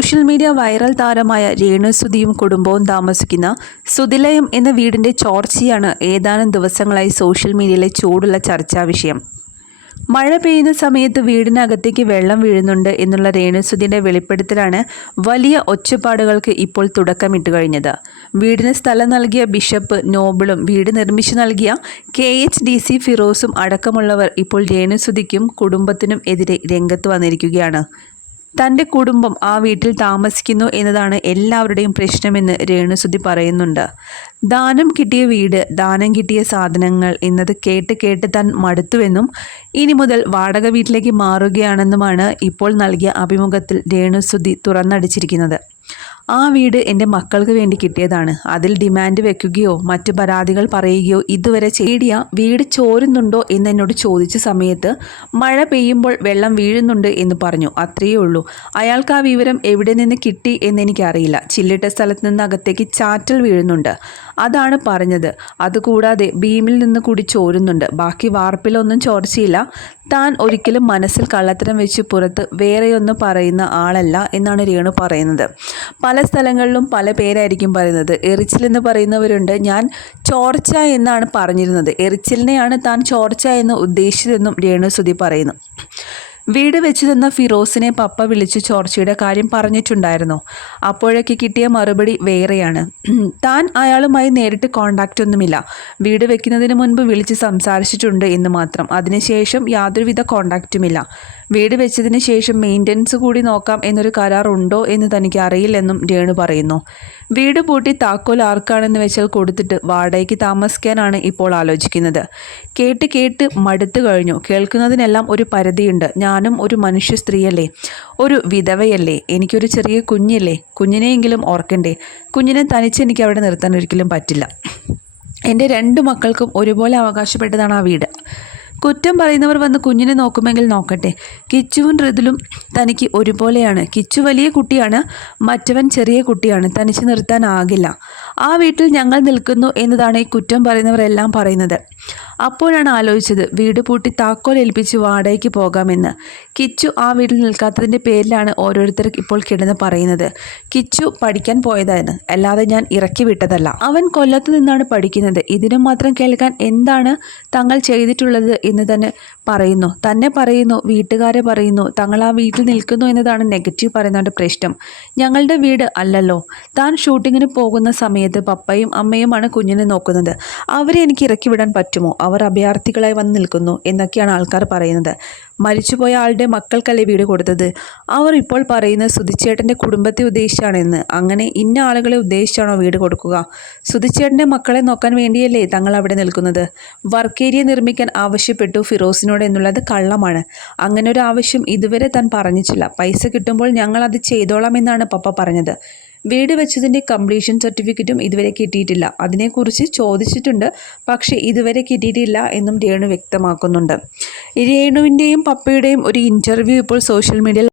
Social media viral താരമായ രേണു സുധിയും കുടുംബവും താമസിക്കുന്ന സുതിലയം എന്ന വീടിന്റെ ചോർച്ചയാണ് ഏതാനും ദിവസങ്ങളായി സോഷ്യൽ മീഡിയയിലെ ചൂടുള്ള ചർച്ചാ വിഷയം. മഴ പെയ്യുന്ന സമയത്ത് വീടിനകത്തേക്ക് വെള്ളം വീഴുന്നുണ്ട് എന്നുള്ള രേണുസുതിന്റെ വെളിപ്പെടുത്തലാണ് വലിയ ഒച്ചപ്പാടുകൾക്ക് ഇപ്പോൾ തുടക്കമിട്ട് കഴിഞ്ഞത്. വീടിന് സ്ഥലം നൽകിയ ബിഷപ്പ് നോബിളും വീട് നിർമ്മിച്ചു നൽകിയ കെ എച്ച് ഡി സി ഫിറോസും അടക്കമുള്ളവർ ഇപ്പോൾ രേണുസുതിക്കും കുടുംബത്തിനും എതിരെ രംഗത്ത് വന്നിരിക്കുകയാണ്. തന്റെ കുടുംബം ആ വീട്ടിൽ താമസിക്കുന്നു എന്നതാണ് എല്ലാവരുടെയും പ്രശ്നമെന്ന് രേണുസുതി പറയുന്നുണ്ട്. ദാനം കിട്ടിയ വീട് ദാനം കിട്ടിയ സാധനങ്ങൾ എന്നത് കേട്ട് കേട്ട് താൻ മടുത്തുവെന്നും ഇനി മുതൽ വാടക വീട്ടിലേക്ക് മാറുകയാണെന്നുമാണ് ഇപ്പോൾ നൽകിയ അഭിമുഖത്തിൽ രേണുസുതി തുറന്നടിച്ചിരിക്കുന്നത്. ആ വീട് എന്റെ മക്കൾക്ക് വേണ്ടി കിട്ടിയതാണ്. അതിൽ ഡിമാൻഡ് വെക്കുകയോ മറ്റു പരാതികൾ പറയുകയോ ഇതുവരെ ചെയ്തിയ വീട് ചോരുന്നുണ്ടോ എന്ന് എന്നോട് ചോദിച്ച സമയത്ത് മഴ പെയ്യുമ്പോൾ വെള്ളം വീഴുന്നുണ്ട് എന്ന് പറഞ്ഞു. അത്രയേ ഉള്ളൂ. അയാൾക്ക് ആ വിവരം എവിടെ നിന്ന് കിട്ടി എന്നെനിക്കറിയില്ല ചില്ലിട്ട സ്ഥലത്ത് നിന്ന് അകത്തേക്ക് ചാറ്റൽ വീഴുന്നുണ്ട്. അതാണ് പറഞ്ഞത്. അതുകൂടാതെ ഭീമിൽ നിന്ന് കൂടി ചോരുന്നുണ്ട്. ബാക്കി വാർപ്പിലൊന്നും ചോർച്ചയില്ല. താൻ ഒരിക്കലും മനസ്സിൽ കള്ളത്തരം വെച്ച് പുറത്ത് വേറെയൊന്നും പറയുന്ന ആളല്ല എന്നാണ് രേണു പറയുന്നത്. പല സ്ഥലങ്ങളിലും പല പേരായിരിക്കും പറയുന്നത്. എറിച്ചിൽ എന്ന് പറയുന്നവരുണ്ട്. ഞാൻ ചോർച്ച എന്നാണ് പറഞ്ഞിരുന്നത്. എറിച്ചിലിനെയാണ് താൻ ചോർച്ച എന്ന് ഉദ്ദേശിച്ചതെന്നും രേണു സുധി പറയുന്നു. വീട് വെച്ച് തന്ന ഫിറോസിനെ പപ്പ വിളിച്ച് ചോർച്ചയുടെ കാര്യം പറഞ്ഞിട്ടുണ്ടായിരുന്നു. അപ്പോഴൊക്കെ കിട്ടിയ മറുപടി വേറെയാണ്. താൻ അയാളുമായി നേരിട്ട് കോണ്ടാക്റ്റ് ഒന്നുമില്ല. വീട് വെക്കുന്നതിന് മുൻപ് വിളിച്ച് സംസാരിച്ചിട്ടുണ്ട് എന്ന് മാത്രം. അതിനുശേഷം യാതൊരുവിധ കോണ്ടാക്റ്റുമില്ല വീട് വെച്ചതിന് ശേഷം മെയിന്റനൻസ് കൂടി നോക്കാം എന്നൊരു കരാറുണ്ടോ എന്ന് തനിക്ക് അറിയില്ലെന്നും രേണു പറയുന്നു. വീട് പൂട്ടി താക്കോൽ ആർക്കാണെന്ന് വെച്ചാൽ കൊടുത്തിട്ട് വാടകയ്ക്ക് താമസിക്കാനാണ് ഇപ്പോൾ ആലോചിക്കുന്നത്. കേട്ട് കേട്ട് മടുത്തു കഴിഞ്ഞു. കേൾക്കുന്നതിനെല്ലാം ഒരു പരിധിയുണ്ട്. ഞാനും ഒരു മനുഷ്യ സ്ത്രീയല്ലേ? ഒരു വിധവയല്ലേ? എനിക്കൊരു ചെറിയ കുഞ്ഞില്ലേ? കുഞ്ഞിനെയെങ്കിലും ഓർക്കണ്ടേ? കുഞ്ഞിനെ തനിച്ച് എനിക്ക് അവിടെ നിർത്താൻ ഒരിക്കലും പറ്റില്ല. എന്റെ രണ്ട് മക്കൾക്കും ഒരുപോലെ അവകാശപ്പെട്ടതാണ് ആ വീട്. കുറ്റം പറയുന്നവർ വന്ന് കുഞ്ഞിനെ നോക്കുമെങ്കിൽ നോക്കട്ടെ. കിച്ചുവും ഋതുലും തനിക്ക് ഒരുപോലെയാണ്. കിച്ചു വലിയ കുട്ടിയാണ് മറ്റവൻ ചെറിയ കുട്ടിയാണ്. തനിച്ച് നിർത്താനാകില്ല ആ വീട്ടിൽ ഞങ്ങൾ നിൽക്കുന്നു എന്നതാണ് ഈ കുറ്റം പറയുന്നവരെല്ലാം പറയുന്നത്. അപ്പോഴാണ് ആലോചിച്ചത് വീട് പൂട്ടി താക്കോൽ ഏൽപ്പിച്ച് വാടകയ്ക്ക് പോകാമെന്ന്. കിച്ചു ആ വീട്ടിൽ നിൽക്കാത്തതിന്റെ പേരിലാണ് ഓരോരുത്തർ ഇപ്പോൾ കിടന്ന് പറയുന്നത്. കിച്ചു പഠിക്കാൻ പോയതായിരുന്നു. അല്ലാതെ ഞാൻ ഇറക്കി വിട്ടതല്ല. അവൻ കൊല്ലത്ത് നിന്നാണ് പഠിക്കുന്നത്. ഇതിനു മാത്രം കേൾക്കാൻ എന്താണ് തങ്ങൾ ചെയ്തിട്ടുള്ളത് എന്ന് തന്നെ പറയുന്നു. തന്നെ പറയുന്നു വീട്ടുകാരെ പറയുന്നു തങ്ങൾ ആ വീട്ടിൽ നിൽക്കുന്നു എന്നതാണ് നെഗറ്റീവ് പറയുന്നവരുടെ പ്രശ്നം. ഞങ്ങളുടെ വീട് അല്ലല്ലോ. താൻ ഷൂട്ടിങ്ങിന് പോകുന്ന സമയത്ത് പപ്പയും അമ്മയുമാണ് കുഞ്ഞിനെ നോക്കുന്നത്. അവരെ എനിക്ക് ഇറക്കി വിടാൻ പറ്റുമോ? അവർ അഭയാർത്ഥികളായി വന്ന് നിൽക്കുന്നു എന്നൊക്കെയാണ് ആൾക്കാർ പറയുന്നത്. മരിച്ചുപോയ ആളുടെ മക്കൾക്കല്ലേ വീട് കൊടുത്തത്? അവർ ഇപ്പോൾ പറയുന്ന സുധിച്ചേട്ടന്റെ കുടുംബത്തെ ഉദ്ദേശിച്ചാണെന്ന്. അങ്ങനെ ഇന്ന ആളുകളെ ഉദ്ദേശിച്ചാണോ വീട് കൊടുക്കുക? സുധിച്ചേട്ടന്റെ മക്കളെ നോക്കാൻ വേണ്ടിയല്ലേ തങ്ങൾ അവിടെ നിൽക്കുന്നത്? വർക്ക് ഏരിയ നിർമ്മിക്കാൻ ആവശ്യപ്പെട്ടു ഫിറോസിനോട് എന്നുള്ളത് കള്ളമാണ്. അങ്ങനെ ഒരു ആവശ്യം ഇതുവരെ താൻ പറഞ്ഞിട്ടില്ല. പൈസ കിട്ടുമ്പോൾ ഞങ്ങൾ അത് ചെയ്തോളാം എന്നാണ് പപ്പ പറഞ്ഞത്. വീട് വെച്ചതിന്റെ കംപ്ലീഷൻ സർട്ടിഫിക്കറ്റും ഇതുവരെ കിട്ടിയിട്ടില്ല. അതിനെക്കുറിച്ച് ചോദിച്ചിട്ടുണ്ട്. പക്ഷേ ഇതുവരെ കിട്ടിയിട്ടില്ല എന്നും രേണു വ്യക്തമാക്കുന്നുണ്ട്. രേണുവിന്റെയും പപ്പയുടെയും ഒരു ഇന്റർവ്യൂ ഇപ്പോൾ സോഷ്യൽ മീഡിയയിൽ